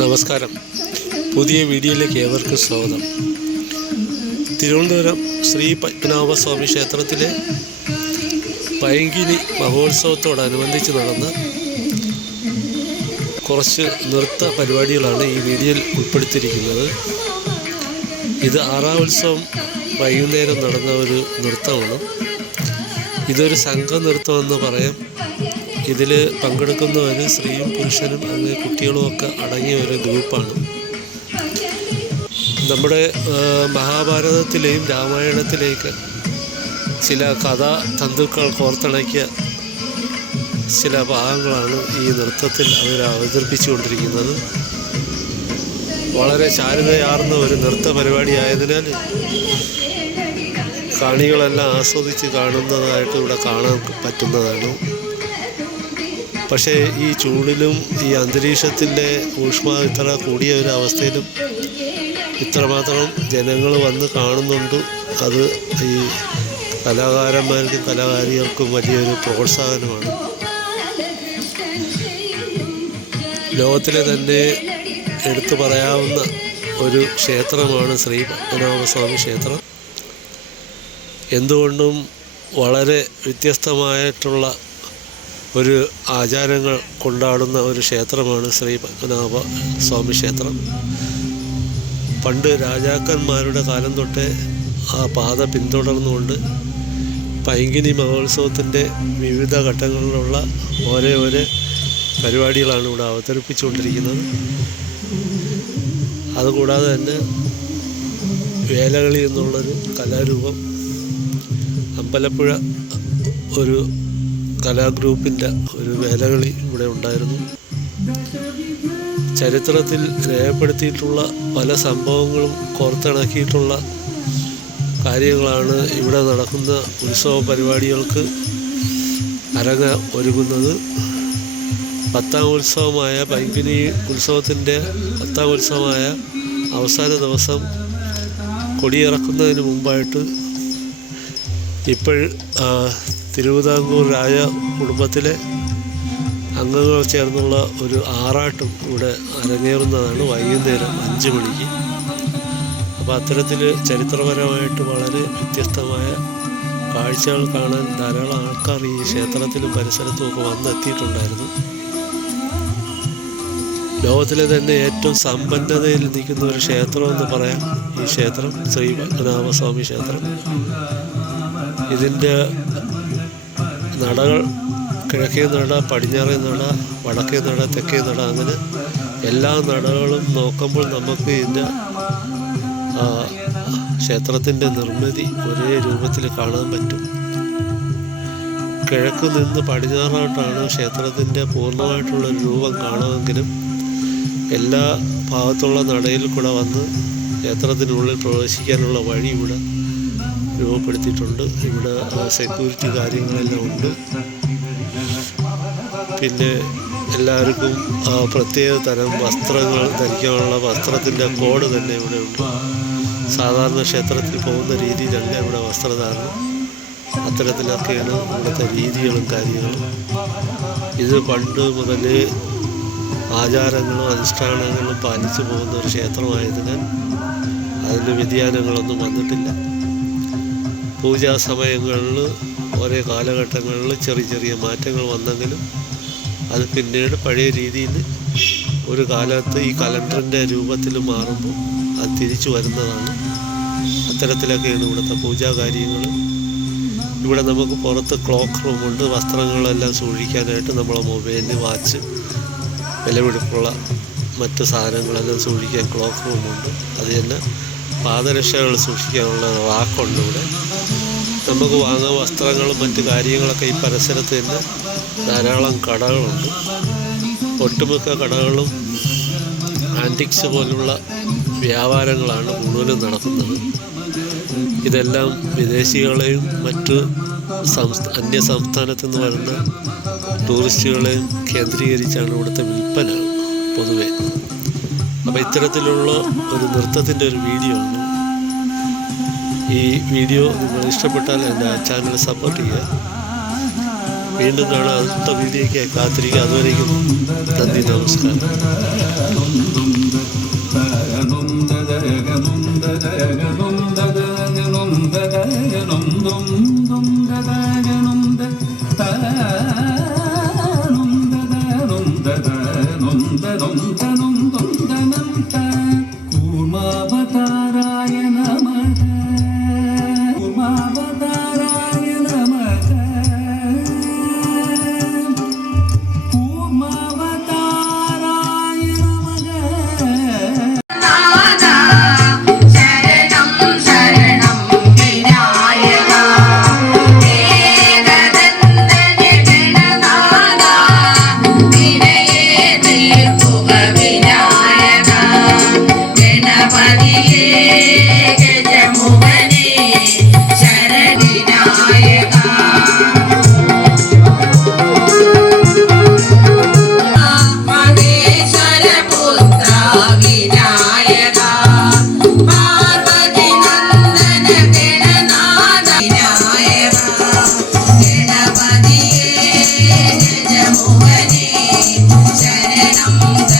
നമസ്കാരം. പുതിയ വീഡിയോയിലേക്ക് ഏവർക്കും സ്വാഗതം. തിരുവനന്തപുരം ശ്രീ പത്മനാഭസ്വാമി ക്ഷേത്രത്തിലെ പൈങ്കിനി മഹോത്സവത്തോടനുബന്ധിച്ച് നടന്ന കുറച്ച് നൃത്ത പരിപാടികളാണ് ഈ വീഡിയോയിൽ ഉൾപ്പെടുത്തിയിരിക്കുന്നത്. ഇത് ആറാവുത്സവം വൈകുന്നേരം നടന്ന ഒരു നൃത്തമാണ്. ഇതൊരു സംഘനൃത്തമെന്ന് പറയാം. ഇതിൽ പങ്കെടുക്കുന്നവർ സ്ത്രീയും പുരുഷനും അങ്ങനെ കുട്ടികളുമൊക്കെ അടങ്ങിയ ഒരു ഗ്രൂപ്പാണ്. നമ്മുടെ മഹാഭാരതത്തിലെയും രാമായണത്തിലേക്ക് ചില കഥാതന്തുക്കൾ കോർത്തിണക്കിയ ചില ഭാഗങ്ങളാണ് ഈ നൃത്തത്തിൽ അവർ അവതരിപ്പിച്ചുകൊണ്ടിരിക്കുന്നത്. വളരെ ചാരുതയാർന്ന ഒരു നൃത്ത പരിപാടി ആയതിനാൽ കാണികളെല്ലാം ആസ്വദിച്ച് കാണുന്നതായിട്ട് ഇവിടെ കാണാൻ പറ്റുന്നതാണ്. പക്ഷേ ഈ ചൂടിലും ഈ അന്തരീക്ഷത്തിൻ്റെ ഊഷ്മാവ് ഇത്ര കൂടിയ ഒരു അവസ്ഥയിലും ഇത്രമാത്രം ജനങ്ങൾ വന്ന് കാണുന്നുണ്ട്. അത് ഈ കലാകാരന്മാർക്കും കലാകാരികൾക്കും വലിയൊരു പ്രോത്സാഹനമാണ്. ലോകത്തിലെ തന്നെ എടുത്തു പറയാവുന്ന ഒരു ക്ഷേത്രമാണ് ശ്രീ പത്മനാഭസ്വാമി ക്ഷേത്രം. എന്തുകൊണ്ടും വളരെ വ്യത്യസ്തമായിട്ടുള്ള ഒരു ആചാരങ്ങൾ കൊണ്ടാടുന്ന ഒരു ക്ഷേത്രമാണ് ശ്രീ പത്മനാഭ സ്വാമി ക്ഷേത്രം. പണ്ട് രാജാക്കന്മാരുടെ കാലം തൊട്ടേ ആ പാത പിന്തുടർന്നുകൊണ്ട് പൈങ്കിനി മഹോത്സവത്തിൻ്റെ വിവിധ ഘട്ടങ്ങളിലുള്ള ഓരോ പരിപാടികളാണ് ഇവിടെ അവതരിപ്പിച്ചുകൊണ്ടിരിക്കുന്നത്. അതുകൂടാതെ തന്നെ വേലകളി എന്നുള്ളൊരു കലാരൂപം അമ്പലപ്പുഴ ഒരു കലാഗ്രൂപ്പിൻ്റെ ഒരു വേലകളി ഇവിടെ ഉണ്ടായിരുന്നു. ചരിത്രത്തിൽ രേഖപ്പെടുത്തിയിട്ടുള്ള പല സംഭവങ്ങളും കോർത്തിണക്കിയിട്ടുള്ള കാര്യങ്ങളാണ് ഇവിടെ നടക്കുന്ന ഉത്സവ പരിപാടികൾക്ക് അരങ്ങ ഒരുങ്ങുന്നത്. 10ാം ഉത്സവമായ പൈങ്കിനി ഉത്സവത്തിൻ്റെ 10ാം ഉത്സവമായ അവസാന ദിവസം കൊടിയിറക്കുന്നതിന് മുമ്പായിട്ട് തിരുവിതാംകൂർ രാജ കുടുംബത്തിലെ അംഗങ്ങൾ ചേർന്നുള്ള ഒരു ആറാട്ടും ഇവിടെ അരങ്ങേറുന്നതാണ് വൈകുന്നേരം 5 മണിക്ക്. അപ്പോൾ അത്തരത്തിൽ ചരിത്രപരമായിട്ട് വളരെ വ്യത്യസ്തമായ കാഴ്ചകൾ കാണാൻ ധാരാളം ആൾക്കാർ ഈ ക്ഷേത്രത്തിലും പരിസരത്തുമൊക്കെ വന്നെത്തിയിട്ടുണ്ടായിരുന്നു. ലോകത്തിലെ തന്നെ ഏറ്റവും സമ്പന്നതയിൽ നിൽക്കുന്ന ഒരു ക്ഷേത്രമെന്ന് പറയാം ഈ ക്ഷേത്രം, ശ്രീ പത്മനാഭസ്വാമി ക്ഷേത്രം. ഇതിൻ്റെ നടകൾ കിഴക്കേ നട, പടിഞ്ഞാറേ നട, വടക്കേ നട, തെക്കേ നട, അങ്ങനെ എല്ലാ നടകളും നോക്കുമ്പോൾ നമുക്ക് ഇതിൻ്റെ ക്ഷേത്രത്തിൻ്റെ നിർമ്മിതി ഒരേ രൂപത്തിൽ കാണാൻ പറ്റും. കിഴക്ക് നിന്ന് പടിഞ്ഞാറോട്ടാണ് ക്ഷേത്രത്തിൻ്റെ പൂർണ്ണമായിട്ടുള്ളൊരു രൂപം കാണുമെങ്കിലും എല്ലാ ഭാഗത്തുള്ള നടയിൽ കൂടെ വന്ന് ക്ഷേത്രത്തിനുള്ളിൽ പ്രവേശിക്കാനുള്ള വഴി ഇവിടെ രൂപപ്പെടുത്തിയിട്ടുണ്ട്. ഇവിടെ സെക്യൂരിറ്റി കാര്യങ്ങളെല്ലാം ഉണ്ട്. പിന്നെ എല്ലാവർക്കും പ്രത്യേക തരം വസ്ത്രങ്ങൾ ധരിക്കാനുള്ള വസ്ത്രത്തിൻ്റെ കോഡ് തന്നെ ഇവിടെ ഉണ്ട്. സാധാരണ ക്ഷേത്രത്തിൽ പോകുന്ന രീതിയിലല്ല ഇവിടെ വസ്ത്രധാരണം. അത്തരത്തിലൊക്കെയാണ് ഇവിടുത്തെ രീതികളും കാര്യങ്ങളും. ഇത് പണ്ട് മുതലേ ആചാരങ്ങളും അനുഷ്ഠാനങ്ങളും പാലിച്ചു പോകുന്ന ഒരു ക്ഷേത്രമായതിനാൽ അതിന് വ്യതിയാനങ്ങളൊന്നും വന്നിട്ടില്ല. പൂജാ സമയങ്ങളിൽ ഓരോ കാലഘട്ടങ്ങളിൽ ചെറിയ മാറ്റങ്ങൾ വന്നെങ്കിലും അത് പിന്നീട് പഴയ രീതിയിൽ ഒരു കാലത്ത് ഈ കലണ്ടറിൻ്റെ രൂപത്തിൽ മാറുമ്പോൾ അത് തിരിച്ചു വരുന്നതാണ്. അത്തരത്തിലൊക്കെയാണ് ഇവിടുത്തെ പൂജാ കാര്യങ്ങൾ. ഇവിടെ നമുക്ക് പുറത്ത് ക്ലോക്ക് റൂമുണ്ട്. വസ്ത്രങ്ങളെല്ലാം സൂക്ഷിക്കാനായിട്ട് നമ്മളെ മൊബൈൽ, വാച്ച്, വിലപിടിപ്പുള്ള മറ്റ് സാധനങ്ങളെല്ലാം സൂക്ഷിക്കാൻ ക്ലോക്ക് റൂമുണ്ട്. അത് തന്നെ പാദരക്ഷകൾ സൂക്ഷിക്കാനുള്ള റാക്കുണ്ട് ഇവിടെ. നമുക്ക് വാങ്ങാൻ വസ്ത്രങ്ങളും മറ്റ് കാര്യങ്ങളൊക്കെ ഈ പരിസരത്ത് തന്നെ ധാരാളം കടകളുണ്ട്. ഒട്ടുമിക്ക കടകളും ആൻറ്റിക്സ് പോലുള്ള വ്യാപാരങ്ങളാണ് കൂടുതലും നടക്കുന്നത്. ഇതെല്ലാം വിദേശികളെയും മറ്റ് അന്യ സംസ്ഥാനത്തു നിന്ന് വരുന്ന ടൂറിസ്റ്റുകളെയും കേന്ദ്രീകരിച്ചാണ് ഇവിടുത്തെ വിൽപ്പന പൊതുവെ. അപ്പോൾ ഇത്തരത്തിലുള്ള ഒരു നൃത്തത്തിൻ്റെ ഒരു വീഡിയോ ആണ്. ഈ വീഡിയോ നിങ്ങൾ ഇഷ്ടപ്പെട്ടാൽ എൻ്റെ ചാനൽ സപ്പോർട്ട് ചെയ്യുക. വീണ്ടും കാണാൻ അടുത്ത വീഡിയോയ്ക്ക് കാത്തിരിക്കുക. അതുവരേക്കും നന്ദി, നമസ്കാരം. കൂർമാവതാരായ നമഃ, കൂർമാവതാരായ നമഃ, കൂർമാവതാരായ നമഃ. ശരണം